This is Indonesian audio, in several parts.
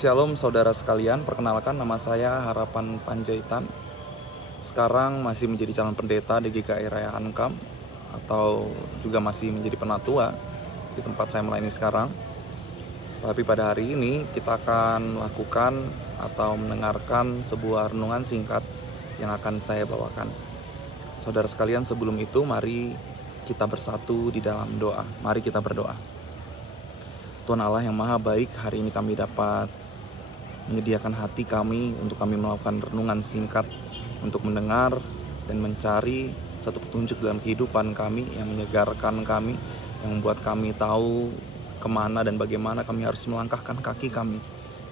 Shalom saudara sekalian, perkenalkan nama saya Harapan Panjaitan. Sekarang masih menjadi calon pendeta di GKI Raya Hankam, atau juga masih menjadi penatua di tempat saya melayani sekarang. Tapi pada hari ini kita akan melakukan atau mendengarkan sebuah renungan singkat yang akan saya bawakan. Saudara sekalian, sebelum itu mari kita bersatu di dalam doa. Mari kita berdoa. Tuhan Allah yang maha baik, hari ini kami dapat menyediakan hati kami untuk kami melakukan renungan singkat untuk mendengar dan mencari satu petunjuk dalam kehidupan kami yang menyegarkan kami, yang membuat kami tahu kemana dan bagaimana kami harus melangkahkan kaki kami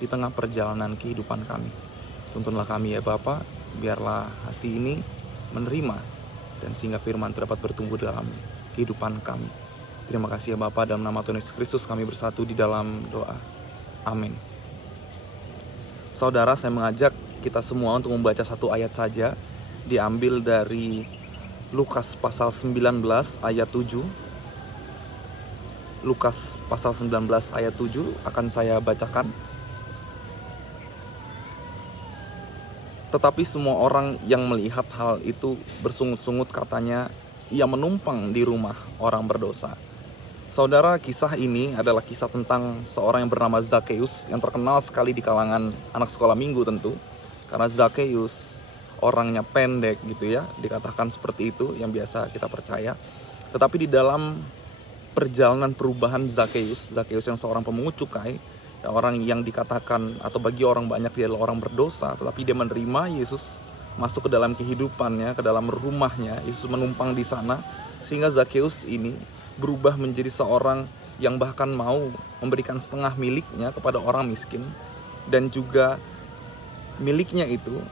di tengah perjalanan kehidupan kami. Tuntunlah kami ya Bapa, biarlah hati ini menerima dan sehingga firman dapat bertumbuh dalam kehidupan kami. Terima kasih ya Bapa, dalam nama Tuhan Yesus Kristus kami bersatu di dalam doa. Amin. Saudara, saya mengajak kita semua untuk membaca satu ayat saja, diambil dari Lukas pasal 19 ayat 7. Lukas pasal 19 ayat 7 akan saya bacakan. Tetapi semua orang yang melihat hal itu bersungut-sungut, katanya, ia menumpang di rumah orang berdosa. Saudara, kisah ini adalah kisah tentang seorang yang bernama Zakheus, yang terkenal sekali di kalangan anak sekolah minggu tentu. Karena Zakheus orangnya pendek gitu ya, dikatakan seperti itu yang biasa kita percaya. Tetapi di dalam perjalanan perubahan Zakheus yang seorang pemungut cukai, ya, orang yang dikatakan atau bagi orang banyak dia adalah orang berdosa, tetapi dia menerima Yesus masuk ke dalam kehidupannya, ke dalam rumahnya. Yesus menumpang di sana sehingga Zakheus ini berubah menjadi seorang yang bahkan mau memberikan setengah miliknya kepada orang miskin, dan juga miliknya itu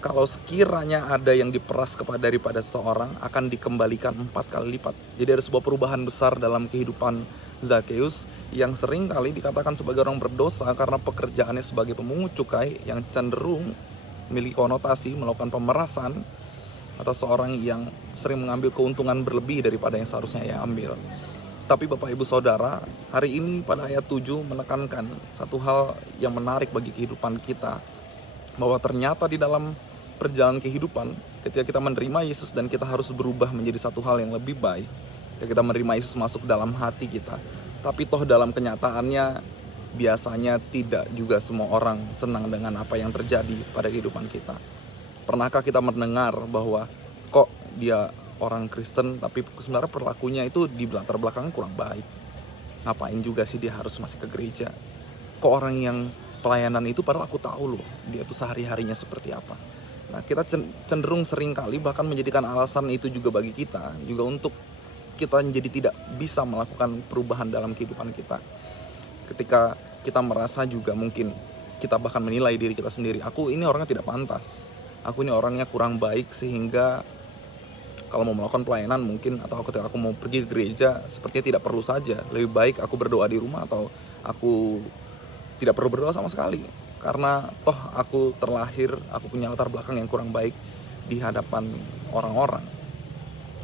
kalau sekiranya ada yang diperas daripada seorang akan dikembalikan 4 kali lipat. Jadi ada sebuah perubahan besar dalam kehidupan Zakheus yang sering kali dikatakan sebagai orang berdosa karena pekerjaannya sebagai pemungut cukai yang cenderung memiliki konotasi melakukan pemerasan, atau seorang yang sering mengambil keuntungan berlebih daripada yang seharusnya ia ambil. Tapi Bapak Ibu Saudara, hari ini pada ayat 7 menekankan satu hal yang menarik bagi kehidupan kita, bahwa ternyata di dalam perjalanan kehidupan, ketika kita menerima Yesus dan kita harus berubah menjadi satu hal yang lebih baik, ketika kita menerima Yesus masuk dalam hati kita, tapi toh dalam kenyataannya biasanya tidak juga semua orang senang dengan apa yang terjadi pada kehidupan kita. Pernahkah kita mendengar bahwa kok dia orang Kristen tapi sebenarnya perilakunya itu di latar belakangnya kurang baik? Ngapain juga sih dia harus masih ke gereja? Kok orang yang pelayanan itu, padahal aku tahu loh dia tuh sehari-harinya seperti apa. Nah, kita cenderung sering kali bahkan menjadikan alasan itu juga bagi kita, juga untuk kita menjadi tidak bisa melakukan perubahan dalam kehidupan kita. Ketika kita merasa juga mungkin kita bahkan menilai diri kita sendiri, aku ini orangnya tidak pantas, aku ini orangnya kurang baik, sehingga kalau mau melakukan pelayanan mungkin, atau ketika aku mau pergi ke gereja, sepertinya tidak perlu saja. Lebih baik aku berdoa di rumah, atau aku tidak perlu berdoa sama sekali. Karena toh aku terlahir, aku punya latar belakang yang kurang baik di hadapan orang-orang.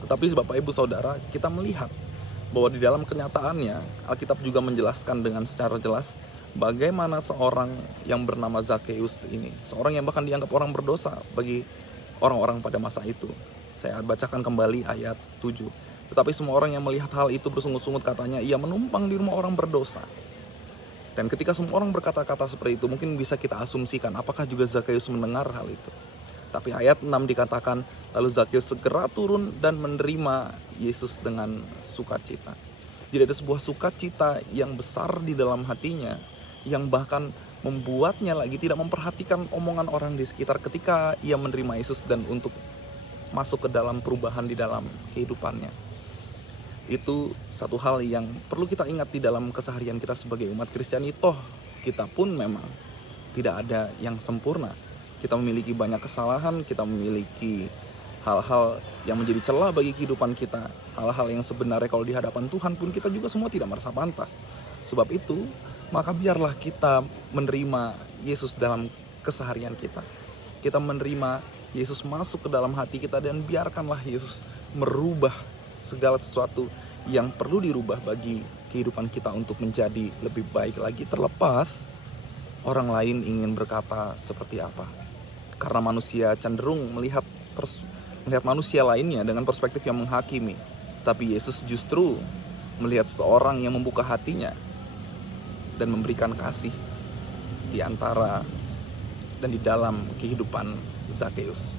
Tetapi Bapak Ibu Saudara, kita melihat bahwa di dalam kenyataannya Alkitab juga menjelaskan dengan secara jelas bagaimana seorang yang bernama Zakheus ini, seorang yang bahkan dianggap orang berdosa bagi orang-orang pada masa itu. Saya bacakan kembali ayat 7. Tetapi semua orang yang melihat hal itu bersungut-sungut, katanya, ia menumpang di rumah orang berdosa. Dan ketika semua orang berkata-kata seperti itu, mungkin bisa kita asumsikan apakah juga Zakheus mendengar hal itu. Tapi ayat 6 dikatakan, lalu Zakheus segera turun dan menerima Yesus dengan sukacita. Jadi ada sebuah sukacita yang besar di dalam hatinya, yang bahkan membuatnya lagi tidak memperhatikan omongan orang di sekitar ketika ia menerima Yesus dan untuk masuk ke dalam perubahan di dalam kehidupannya. Itu satu hal yang perlu kita ingat di dalam keseharian kita sebagai umat Kristiani. Toh kita pun memang tidak ada yang sempurna. Kita memiliki banyak kesalahan, kita memiliki hal-hal yang menjadi celah bagi kehidupan kita, hal-hal yang sebenarnya kalau di hadapan Tuhan pun kita juga semua tidak merasa pantas. Sebab itu, maka biarlah kita menerima Yesus dalam keseharian kita. Kita menerima Yesus masuk ke dalam hati kita, dan biarkanlah Yesus merubah segala sesuatu yang perlu dirubah bagi kehidupan kita untuk menjadi lebih baik lagi. Terlepas orang lain ingin berkata seperti apa. Karena manusia cenderung melihat manusia lainnya dengan perspektif yang menghakimi. Tapi Yesus justru melihat seorang yang membuka hatinya dan memberikan kasih di antara dan di dalam kehidupan Zakeus.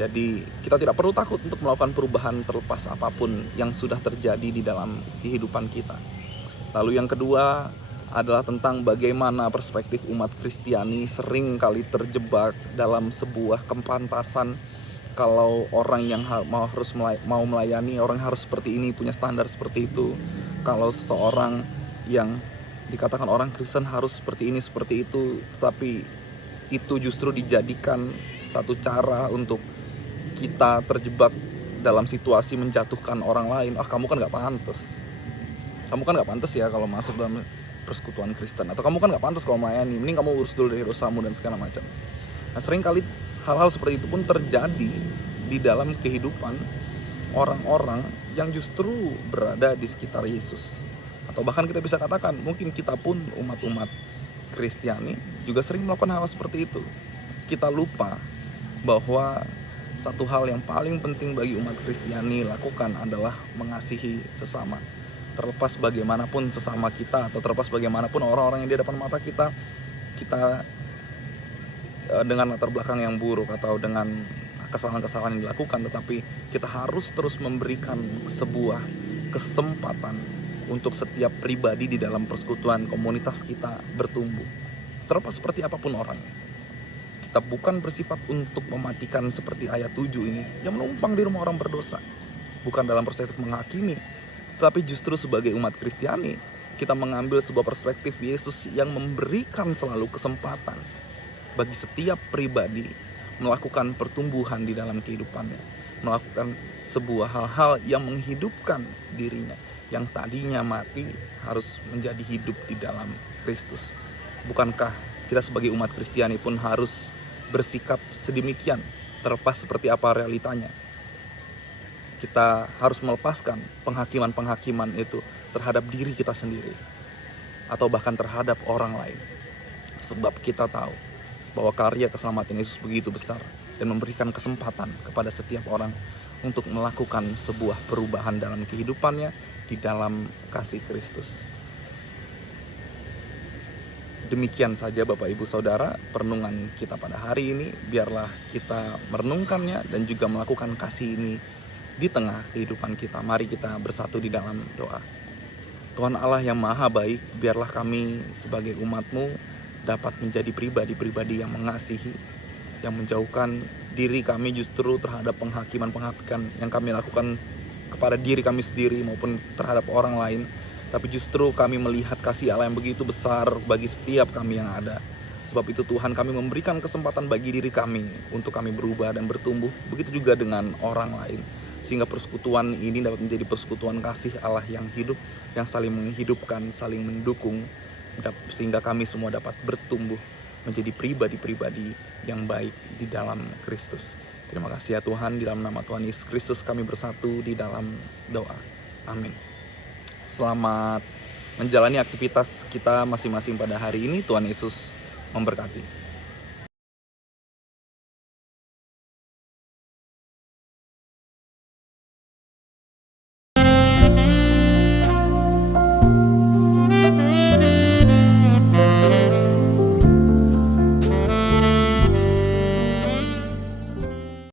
Jadi kita tidak perlu takut untuk melakukan perubahan terlepas apapun yang sudah terjadi di dalam kehidupan kita. Lalu yang kedua adalah tentang bagaimana perspektif umat Kristiani sering kali terjebak dalam sebuah kepantasan. Kalau orang yang mau melayani, orang harus seperti ini, punya standar seperti itu. Kalau seorang yang dikatakan orang Kristen harus seperti ini, seperti itu, tapi itu justru dijadikan satu cara untuk kita terjebak dalam situasi menjatuhkan orang lain. Kamu kan nggak pantas. Kamu kan nggak pantas ya kalau masuk dalam persekutuan Kristen. Atau kamu kan nggak pantas kalau melayani. Mending kamu urus dulu dari dosamu dan segala macam. Nah, sering kali hal-hal seperti itu pun terjadi di dalam kehidupan orang-orang yang justru berada di sekitar Yesus. Atau bahkan kita bisa katakan mungkin kita pun umat-umat Kristiani juga sering melakukan hal seperti itu. Kita lupa bahwa satu hal yang paling penting bagi umat Kristiani lakukan adalah mengasihi sesama. Terlepas bagaimanapun sesama kita, atau terlepas bagaimanapun orang-orang yang di depan mata kita dengan latar belakang yang buruk atau dengan kesalahan-kesalahan yang dilakukan, tetapi kita harus terus memberikan sebuah kesempatan untuk setiap pribadi di dalam persekutuan komunitas kita bertumbuh. Terlepas seperti apapun orangnya. Kita bukan bersifat untuk mematikan seperti ayat 7 ini yang menumpang di rumah orang berdosa. Bukan dalam perspektif menghakimi, tetapi justru sebagai umat Kristiani kita mengambil sebuah perspektif Yesus yang memberikan selalu kesempatan bagi setiap pribadi melakukan pertumbuhan di dalam kehidupannya, melakukan sebuah hal-hal yang menghidupkan dirinya, yang tadinya mati harus menjadi hidup di dalam Kristus. Bukankah kita sebagai umat Kristiani pun harus bersikap sedemikian, terlepas seperti apa realitanya? Kita harus melepaskan penghakiman-penghakiman itu terhadap diri kita sendiri, atau bahkan terhadap orang lain. Sebab kita tahu bahwa karya keselamatan Yesus begitu besar dan memberikan kesempatan kepada setiap orang untuk melakukan sebuah perubahan dalam kehidupannya di dalam kasih Kristus. Demikian saja Bapak Ibu Saudara perenungan kita pada hari ini. Biarlah kita merenungkannya dan juga melakukan kasih ini di tengah kehidupan kita. Mari kita bersatu di dalam doa. Tuhan Allah yang maha baik, biarlah kami sebagai umat-Mu dapat menjadi pribadi-pribadi yang mengasihi, yang menjauhkan diri kami justru terhadap penghakiman-penghakiman yang kami lakukan kepada diri kami sendiri maupun terhadap orang lain. Tapi justru kami melihat kasih Allah yang begitu besar bagi setiap kami yang ada. Sebab itu Tuhan, kami memberikan kesempatan bagi diri kami untuk kami berubah dan bertumbuh. Begitu juga dengan orang lain. Sehingga persekutuan ini dapat menjadi persekutuan kasih Allah yang hidup, yang saling menghidupkan, saling mendukung. Sehingga kami semua dapat bertumbuh menjadi pribadi-pribadi yang baik di dalam Kristus. Terima kasih ya Tuhan, di dalam nama Tuhan Yesus Kristus kami bersatu di dalam doa. Amin. Selamat menjalani aktivitas kita masing-masing pada hari ini. Tuhan Yesus memberkati.